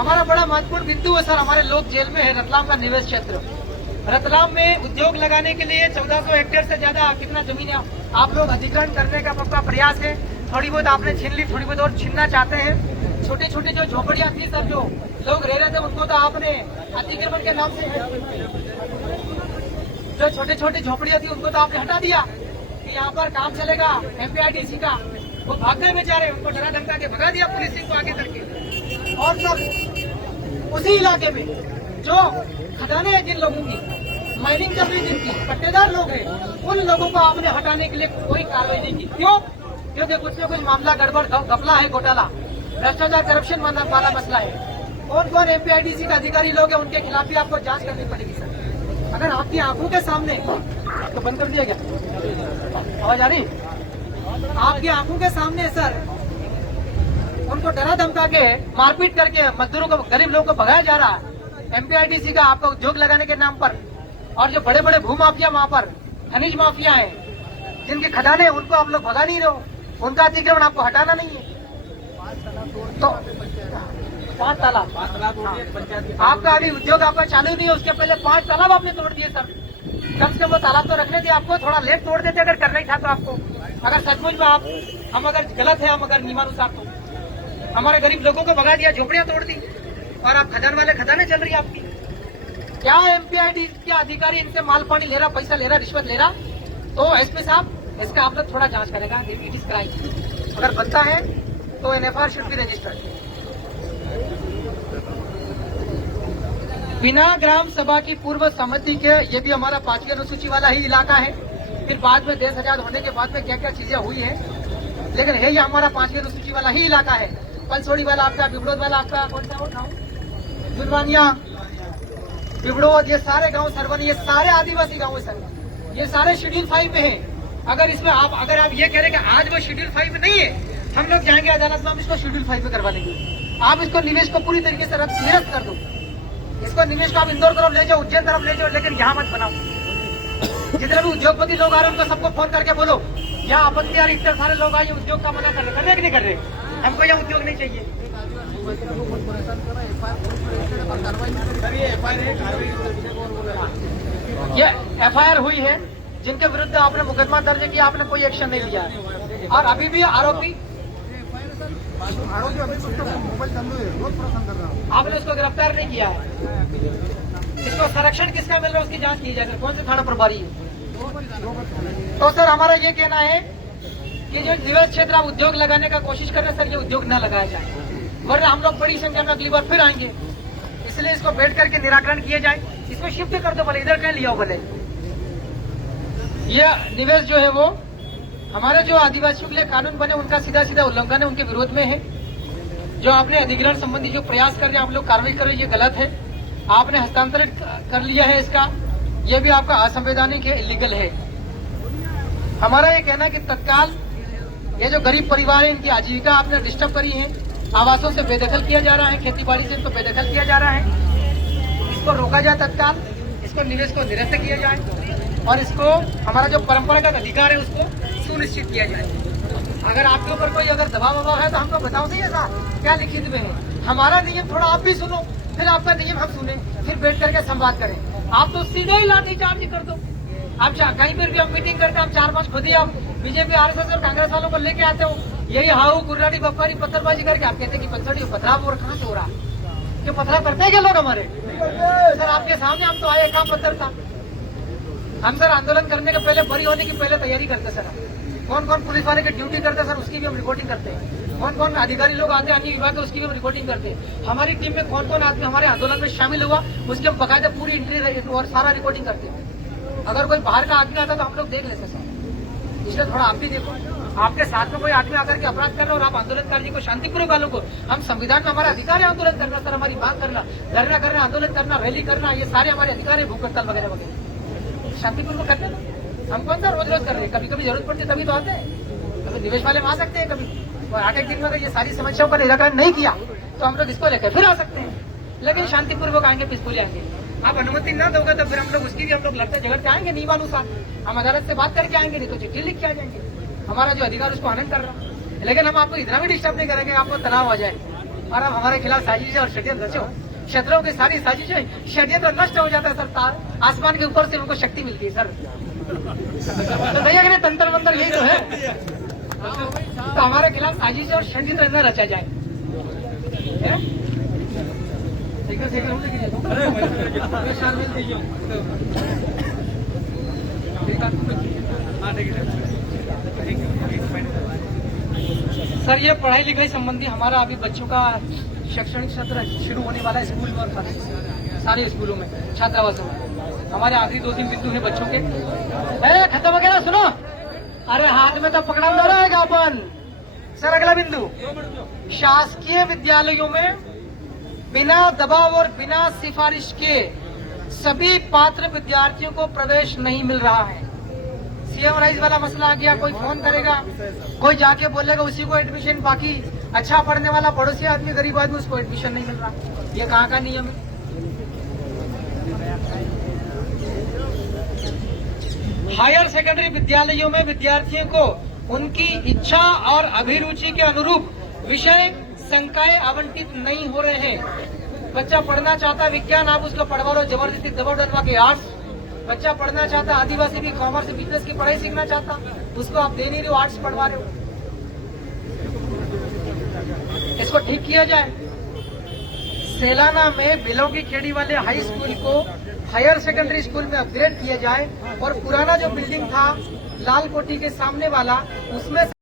हमारा बड़ा महत्वपूर्ण बिंदु है सर, हमारे लोग जेल में है रतलाम का निवेश क्षेत्र। रतलाम में उद्योग लगाने के लिए 1400 हेक्टेयर से ज्यादा कितना जमीन है आप लोग अधिग्रहण करने का आपका प्रयास है। थोड़ी बहुत आपने छीन ली, थोड़ी बहुत और छीनना चाहते हैं। छोटे छोटे जो झोपड़ियां थी सर, जो लोग रह रहे थे उनको तो आपने अतिक्रमण के नाम से, जो छोटे छोटे झोपड़ियां थी उनको तो आपने हटा दिया कि यहाँ पर काम चलेगा एमपीआईडीसी का। वो भाग गए बेचारे, उनको डरा धमका के भगा दिया पुलिसिंग को आगे करके। और सर उसी इलाके में जो खदाने हैं जिन लोगों की, माइनिंग चल रही जिनकी, पट्टेदार लोग हैं, उन लोगों को आपने हटाने के लिए कोई कार्रवाई नहीं की। क्यों? क्योंकि कुछ न कुछ मामला गड़बड़ घपला है, घोटाला, भ्रष्टाचार, करप्शन वाला मसला है। कौन कौन एमपीआईडीसी का अधिकारी लोग हैं उनके खिलाफ भी आपको जांच करनी पड़ेगी सर। अगर आपकी आंखों के सामने, तो बंद कर दिया गया, आवाज आ रही? आपकी आंखों के सामने सर उनको डरा धमका के मारपीट करके मजदूरों को, गरीब लोगों को भगाया जा रहा है एमपीआईडीसी का आपका उद्योग लगाने के नाम पर। और जो बड़े बड़े भूमाफिया वहाँ पर खनिज माफिया हैं, जिनके खदाने, उनको आप लोग भगा नहीं रहे हो, उनका अतिक्रमण आपको हटाना नहीं है। तो 5 तालाब आपका अभी उद्योग आपका चालू नहीं है, उसके पहले 5 तालाब आपने तोड़ दिए सर। कम से कम वो तालाब तो रखने थे आपको, थोड़ा लेट तोड़ देते अगर करना ही था तो आपको। अगर सचमुच में आप, हम अगर गलत है, हम अगर नियमानुसार, तो हमारे गरीब लोगों को भगा दिया, झोपड़ियां तोड़ दी, और आप खदान वाले खदाने चल रही है आपकी। क्या एमपीआईडी के अधिकारी इनसे माल पानी ले रहा, पैसा ले रहा, रिश्वत ले रहा? तो एसपी साहब इसका आप लोग थोड़ा जांच करेगा, इट इज क्राइम। अगर बनता है तो an FIR should be registered. बिना ग्राम सभा की पूर्व सहमति के, ये भी हमारा 5वीं अनुसूची वाला ही इलाका है। फिर बाद में देश आजाद होने के बाद में क्या क्या चीजें हुई है, लेकिन है ये हमारा 5वीं अनुसूची वाला ही इलाका है। पलसोड़ी वाला आपका, बिबड़ोद वाला आपका, कौन सा और गाँव, जुलवानिया, बिबड़ोद, ये सारे गांव, सरवन, ये सारे आदिवासी गांव है सर। ये सारे शेड्यूल 5 में हैं। अगर इसमें अगर आप ये कह रहे हैं कि आज वो शेड्यूल 5 में नहीं है, हम लोग जाएंगे अदालत में, हम इसको शेड्यूल 5 में करवा लेंगे। आप इसको निवेश को पूरी तरीके से निरस्त कर दो। इसको निवेश को आप इंदौर तरफ ले जाओ, उज्जैन तरफ ले जाओ, लेकिन यहाँ मत बनाओ। जितने भी उद्योगपति लोग आ रहे हैं उनको सबको फोन करके बोलो, यहाँ आपत्ति आ रही, इतने सारे लोग आए उद्योग का मना कर रहे कि नहीं कर रहे, हमको यहाँ उद्योग नहीं चाहिए। ये एफआईआर हुई है, जिनके विरुद्ध आपने मुकदमा दर्ज किया, आपने कोई एक्शन नहीं लिया, और अभी भी आरोपी आपने उसको गिरफ्तार नहीं किया है। इसको संरक्षण किसका मिल रहा है उसकी जांच की जाए, कौन से थाना प्रभारी है। तो सर हमारा ये कहना है कि जो निवेश क्षेत्र आप उद्योग लगाने का कोशिश कर रहे हैं सर, ये उद्योग न लगाया जाए, वरना हम लोग बड़ी संख्या में अगली बार फिर आएंगे। इसलिए इसको बैठ करके निराकरण किया जाए, इसको शिफ्ट कर दो, भले इधर कहीं लिया हो भले। ये निवेश जो है वो हमारे जो आदिवासियों के लिए कानून बने उनका सीधा सीधा उल्लंघन है, उनके विरोध में है। जो आपने अधिग्रहण संबंधी जो प्रयास कर रहे हैं, आप लोग कार्रवाई कर रहे हैं, ये गलत है। आपने हस्तांतरित कर लिया है इसका, ये भी आपका असंवैधानिक है, इलीगल है। हमारा ये कहना है कि तत्काल ये जो गरीब परिवार है, इनकी आजीविका आपने डिस्टर्ब करी है, आवासों से बेदखल किया जा रहा है, खेती बाड़ी से इनको बेदखल किया जा रहा है, इसको रोका जाए तत्काल, इसको निवेश को निरस्त किया जाए, और इसको हमारा जो परंपरागत अधिकार है उसको सुनिश्चित किया जाए। अगर आपके ऊपर कोई अगर दबाव है तो हमको बताओ सही, ऐसा क्या लिखित में है। हमारा नियम थोड़ा आप भी सुनो, फिर आपका नियम हम सुने, फिर बैठ करके संवाद करें। आप तो सीधे ही लाठीचार्ज कर दो। आप कहीं पर भी हम मीटिंग करते हैं, आप 4-5 खुद ही आप बीजेपी, आरएसएस और कांग्रेस वालों को लेके आते हो, यही हाउ कुर्राड़ी बप्पारी पत्थरबाजी करके आप कहते हैं कि पत्थर पथराव और कहाँ से हो रहा है, कि पथराव करते हैं क्या लोग हमारे? सर आपके सामने हम तो आए, काम पत्थर था। हम सर आंदोलन करने के पहले, बरी होने की पहले तैयारी करते सर। कौन कौन पुलिस वाले की ड्यूटी करते सर, उसकी भी हम रिपोर्टिंग करते हैं। कौन कौन अधिकारी लोग आते हैं अन्य विभाग के, उसकी भी हम रिपोर्टिंग करते हैं। हमारी टीम में कौन कौन आदमी हमारे आंदोलन में शामिल हुआ, उसकी हम बकायदा पूरी एंट्री और सारा रिपोर्टिंग करते हैं। अगर कोई बाहर का आदमी आता तो हम लोग देख लेते सर। इसलिए थोड़ा आप भी देखो, आपके साथ में कोई आदमी आकर के अपराध कर रहा और आप आंदोलनकारी को, शांतिपूर्वक वालों को, हम संविधान में हमारा अधिकार है आंदोलन करना सर, हमारी मांग करना, धरना करना, आंदोलन करना, रैली करना, ये सारे हमारे अधिकार है, भूख हड़ताल वगैरह वगैरह शांतिपूर्वक करते हैं ना। हम कौन सा रोज रोज कर रहे हैं, कभी कभी जरूरत पड़ती है तभी तो आते हैं, कभी निवेश वाले में आ सकते हैं, कभी 8 दिन में अगर ये सारी समस्याओं का निराकरण नहीं किया तो हम लोग इसको लेकर फिर आ सकते हैं, लेकिन शांतिपूर्वक आएंगे, पीसफुली आएंगे। आप अनुमति न दोगे तो फिर हम लोग उसकी भी हम लोग लड़ते झगड़ते आएंगे नियमानुसार, हम अदालत से बात करके आएंगे, नहीं तो चिट्ठी लिख के आ जाएंगे। हमारा जो अधिकार उसको आनंद कर रहा है, लेकिन हम आपको इतना भी डिस्टर्ब नहीं करेंगे आपको तनाव आ जाए। और अब हमारे खिलाफ साजिश और षड्यंत्र रचो। शत्रुओं की सारी साजिशें षड्यंत्र नष्ट हो जाता है सर। आसमान के ऊपर से उनको शक्ति मिलती है सर। तो भैया कि तंत्र मंत्र यही तो है। तो हमारे खिलाफ साजिश और षड्यंत्र न रचा जाए। सर ये पढ़ाई लिखाई संबंधी हमारा अभी बच्चों का शैक्षणिक सत्र शुरू होने वाला है स्कूल में और सारे स्कूलों में छात्रावासों में। हमारे आखिरी 2-3 बिंदु है बच्चों के। खत्म हो गया ना, सुनो। अरे हाथ में तो पकड़ा दो रहेगा अपन। सर अगला बिंदु, शासकीय विद्यालयों में बिना दबाव और बिना सिफारिश के सभी पात्र विद्यार्थियों को प्रवेश नहीं मिल रहा है। सीएम राइज वाला मसला आ गया। कोई फोन करेगा, कोई जाके बोलेगा उसी को एडमिशन, बाकी अच्छा पढ़ने वाला पड़ोसी आदमी गरीब आदमी उसको एडमिशन नहीं मिल रहा। ये कहाँ का नियम है? हायर सेकेंडरी विद्यालयों में विद्यार्थियों को उनकी इच्छा और अभिरुचि के अनुरूप विषय संकाय आवंटित नहीं हो रहे हैं। बच्चा पढ़ना चाहता है विज्ञान, आप उसको पढ़वा रहे हो जबरदस्ती दबाव डलवा के आर्ट्स। बच्चा पढ़ना चाहता है आदिवासी भी, कॉमर्स बिजनेस की पढ़ाई सीखना चाहता, उसको आप दे नहीं रहे हो, आर्ट्स पढ़वा रहे हो। इसको ठीक किया जाए। सेलाना में बिलो की खेड़ी वाले हाई स्कूल को हायर सेकेंडरी स्कूल में अपग्रेड किया जाए और पुराना जो बिल्डिंग था लाल कोठी के सामने वाला उसमें